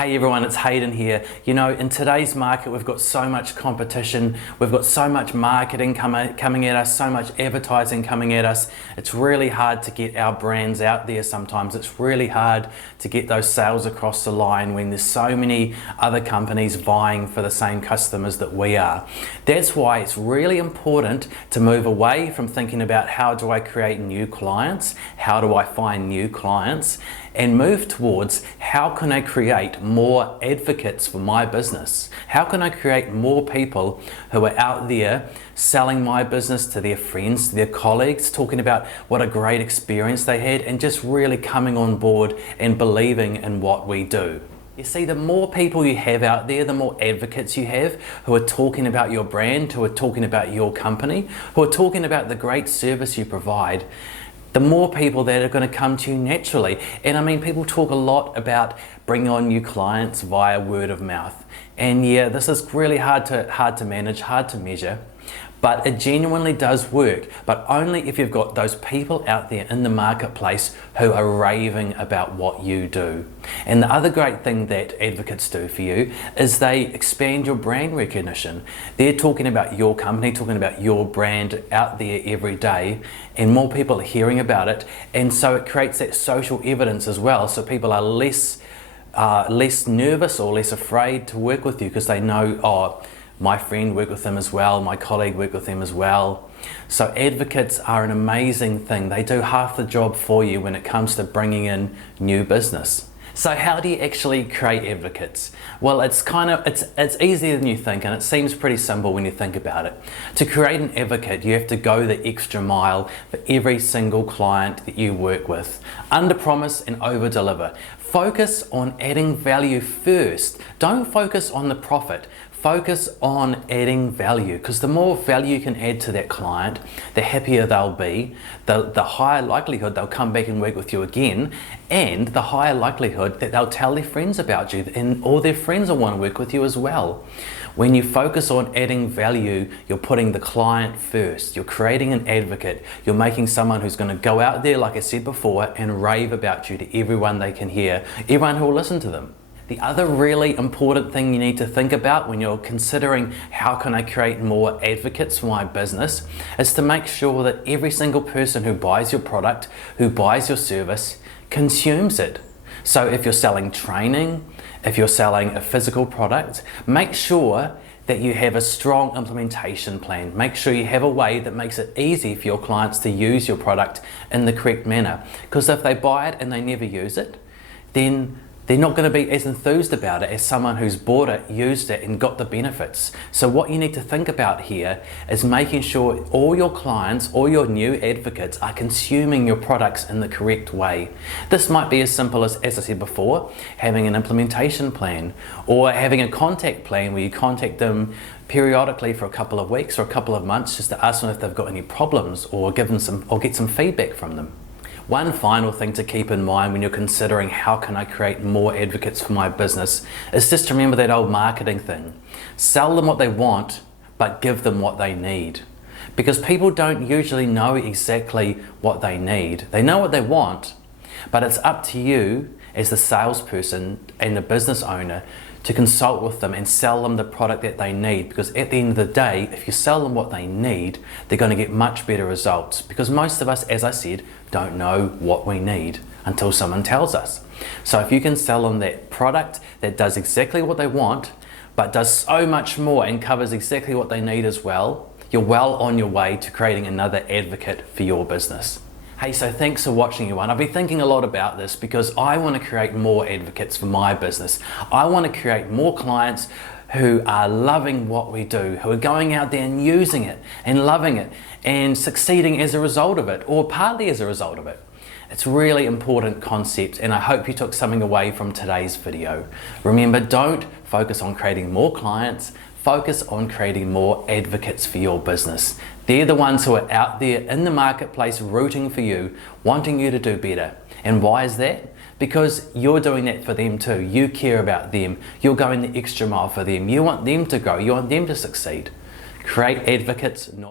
Hey everyone, it's Hayden here. You know, in today's market, we've got so much competition, we've got so much marketing coming at us, so much advertising coming at us. It's really hard to get our brands out there sometimes. It's really hard to get those sales across the line when there's so many other companies vying for the same customers that we are. That's why it's really important to move away from thinking about how do I create new clients, how do I find new clients, and move towards how can I create more advocates for my business? How can I create more people who are out there selling my business to their friends, to their colleagues, talking about what a great experience they had and just really coming on board and believing in what we do. You see, the more people you have out there, the more advocates you have who are talking about your brand, who are talking about your company, who are talking about the great service you provide, the more people that are going to come to you naturally. And I mean, people talk a lot about bringing on new clients via word of mouth. And yeah, this is really hard to manage, hard to measure, but it genuinely does work, but only if you've got those people out there in the marketplace who are raving about what you do. And the other great thing that advocates do for you is they expand your brand recognition. They're talking about your company, talking about your brand out there every day, and more people are hearing about it. And so it creates that social evidence as well. So people are less nervous or less afraid to work with you because they know, oh, my friend worked with them as well, my colleague worked with them as well. So advocates are an amazing thing. They do half the job for you when it comes to bringing in new business. So how do you actually create advocates? Well, it's easier than you think, and it seems pretty simple when you think about it. To create an advocate, you have to go the extra mile for every single client that you work with. Under promise and over deliver. Focus on adding value first. Don't focus on the profit. Focus on adding value, because the more value you can add to that client, the happier they'll be, the higher likelihood they'll come back and work with you again, and the higher likelihood that they'll tell their friends about you, and all their friends will want to work with you as well. When you focus on adding value, you're putting the client first. You're creating an advocate. You're making someone who's going to go out there, like I said before, and rave about you to everyone they can hear, everyone who will listen to them. The other really important thing you need to think about when you're considering how can I create more advocates for my business is to make sure that every single person who buys your product, who buys your service, consumes it. So if you're selling training, if you're selling a physical product, make sure that you have a strong implementation plan. Make sure you have a way that makes it easy for your clients to use your product in the correct manner. Because if they buy it and they never use it, then they're not going to be as enthused about it as someone who's bought it, used it, and got the benefits. So what you need to think about here is making sure all your clients, all your new advocates are consuming your products in the correct way. This might be as simple as I said before, having an implementation plan, or having a contact plan where you contact them periodically for a couple of weeks or a couple of months just to ask them if they've got any problems or get some feedback from them. One final thing to keep in mind when you're considering how can I create more advocates for my business is just to remember that old marketing thing. Sell them what they want, but give them what they need. Because people don't usually know exactly what they need. They know what they want, but it's up to you as the salesperson and the business owner to consult with them and sell them the product that they need, because at the end of the day, if you sell them what they need, they're going to get much better results, because most of us, as I said, don't know what we need until someone tells us. So if you can sell them that product that does exactly what they want, but does so much more and covers exactly what they need as well, you're well on your way to creating another advocate for your business. Hey, so thanks for watching, everyone. I've been thinking a lot about this because I want to create more advocates for my business. I want to create more clients who are loving what we do, who are going out there and using it and loving it and succeeding as a result of it, or partly as a result of it. It's a really important concept, and I hope you took something away from today's video. Remember, don't focus on creating more clients, focus on creating more advocates for your business. They're the ones who are out there in the marketplace rooting for you, wanting you to do better. And why is that? Because you're doing that for them too. You care about them. You're going the extra mile for them. You want them to grow. You want them to succeed. Create advocates, not